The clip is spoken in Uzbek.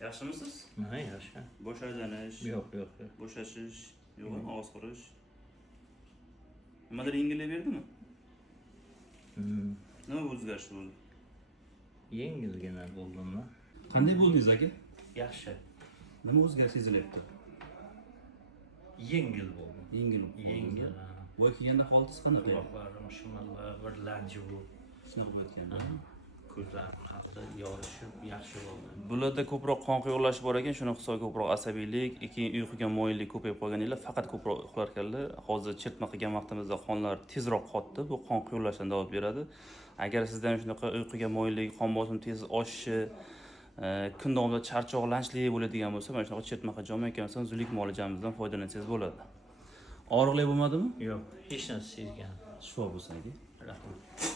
Yaxshimisiz? Ha, yaxshi. Bo'shadanish, Yo'q. bo'shashish, yo'q, og'iz qurish. Nimadir yengillab berdimi? Nima o'zgarish bo'ldi? Yengilgina bo'ldimmi? Qanday bo'ldingiz aka? Yaxshi. Nima o'zgarish sezilyapti? Yengil bo'ldim. Yengil. Yengil. Voy kelganda holatimiz qanaqa? Quloqlarim shimirlab, bir lanjibu. Shunaqa bo'layotganda. Ko'zlarim haqida yorishib, yaxshi bo'ldi. Bularda ko'proq qon quyuqlashi bor ekan, shuni hisobiga ko'proq asabiylik, keyin uyquga moyillik ko'payib qolganinglar, faqat ko'proq uxlar ekanlar. Hozir chertma qilgan vaqtimizda qonlar tezroq qotdi, bu qon quyuqlashdan davom beradi. Agar sizda ham shunaqa uyquga moyillik, qon bosimi tez oshishi, kun davomida charchoq, lanchlik bo'ladigan bo'lsa, mana shunaqa chertma qilgan ekansan, zudlik muolajamizdan foydalansangiz bo'ladi. Og'riqlar bo'lmadimi? Yo'q, hech narsa sezgan. Shifo bo'lsin aka. Rahmat.